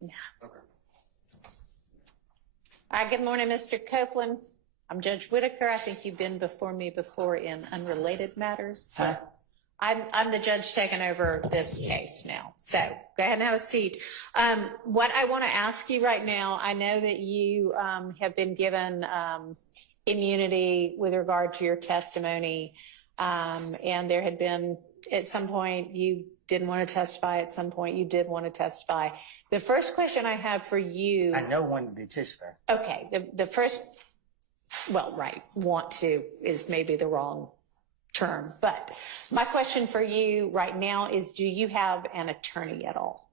Yeah. Okay. All right, good morning, Mr. Copeland. I'm Judge Whitaker. I think you've been before me before in unrelated matters. Huh? I'm the judge taking over this case now. So go ahead and have a seat. What I want to ask you right now, I know that you have been given immunity with regard to your testimony, and there had been at some point you didn't want to testify, at some point you did want to testify. The first question I have for you... I know wanted to testify. Okay, the first... Well, right, want to is maybe the wrong term. But my question for you right now is, do you have an attorney at all?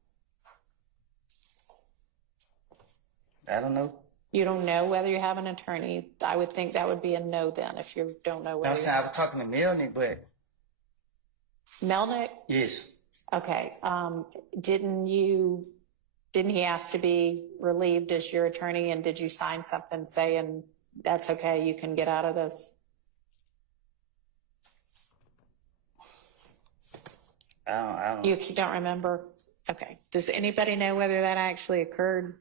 I don't know. You don't know whether you have an attorney? I would think that would be a no then, if you don't know whether... I was talking to Melanie, but... Melnick? Yes. Okay. Didn't he ask to be relieved as your attorney, and did you sign something saying that's okay, you can get out of this? I don't. You don't remember? Okay. Does anybody know whether that actually occurred?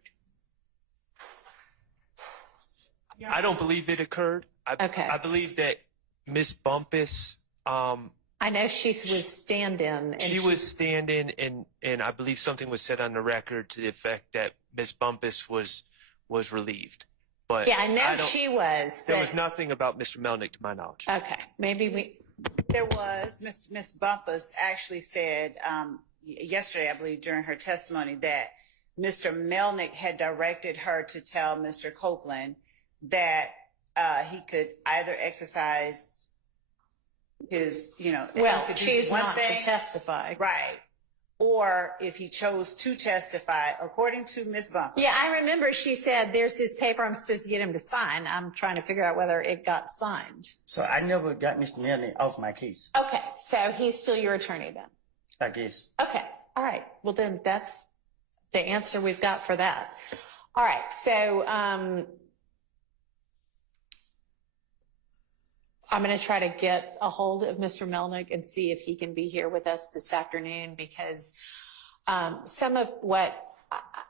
I don't believe it occurred. I believe that Miss Bumpus. I know she was stand-in. She was stand-in, and I believe something was said on the record to the effect that Miss Bumpus was relieved. But yeah, I know she was. There was nothing about Mr. Melnick to my knowledge. Okay, maybe we. There was. Miss Bumpus actually said yesterday, I believe, during her testimony, that Mr. Melnick had directed her to tell Mr. Copeland that he could either exercise his, well, choose not to testify. Right. Or if he chose to testify, according to Miss Bumpus. Yeah, I remember she said, there's this paper I'm supposed to get him to sign. I'm trying to figure out whether it got signed. So I never got Mr. Melnick off my case. Okay, so he's still your attorney then? I guess. Okay, all right. Well, then that's the answer we've got for that. All right, so I'm going to try to get a hold of Mr. Melnick and see if he can be here with us this afternoon, because some of what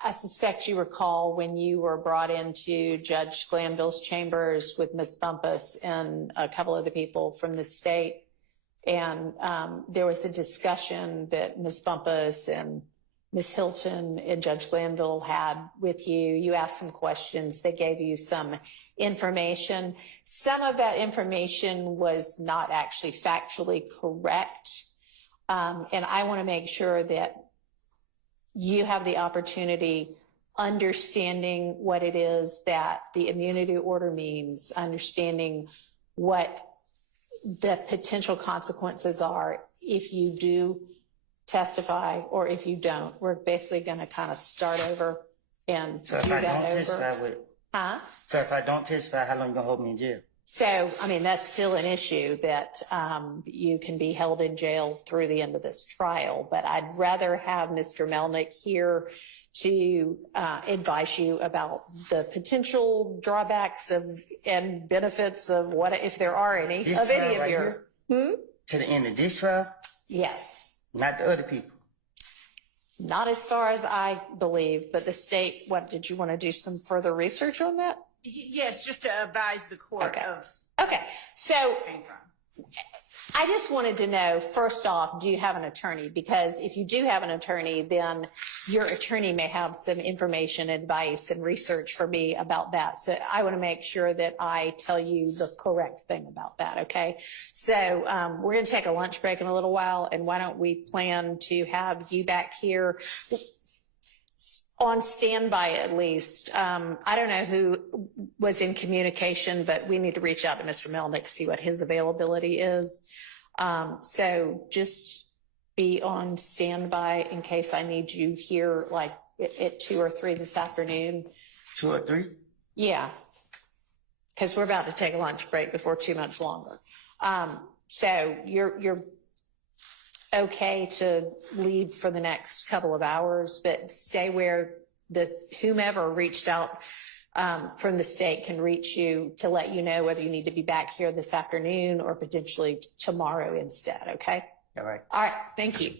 I suspect you recall when you were brought into Judge Glanville's chambers with Ms. Bumpus and a couple of the people from the state, and there was a discussion that Ms. Bumpus and Ms. Hilton and Judge Glanville had with you. You asked some questions. They gave you some information. Some of that information was not actually factually correct. And I want to make sure that you have the opportunity understanding what it is that the immunity order means, understanding what the potential consequences are if you do testify or if you don't. We're basically going to kind of start over and So do if I that don't over. testify, Huh? So if I don't testify, how long you gonna hold me in jail? So, I mean, that's still an issue that you can be held in jail through the end of this trial. But I'd rather have Mr. Melnick here to advise you about the potential drawbacks and benefits of what, if there are any, This of any trial of right your. here? To the end of this trial? Yes. Not the other people. Not as far as I believe, but the state, what, did you want to do some further research on that? Yes, just to advise the court of. Okay, so I just wanted to know, first off, do you have an attorney? Because if you do have an attorney, then your attorney may have some information, advice, and research for me about that. So I want to make sure that I tell you the correct thing about that, okay? So we're going to take a lunch break in a little while, and why don't we plan to have you back here on standby at least. I don't know who was in communication, but we need to reach out to Mr. Melnick, see what his availability is. So just be on standby in case I need you here like at 2 or 3 this afternoon. 2 or 3? Yeah, because we're about to take a lunch break before too much longer. So you're okay to leave for the next couple of hours, but stay where whomever reached out from the state can reach you to let you know whether you need to be back here this afternoon or potentially tomorrow instead, okay? All right. All right, thank you.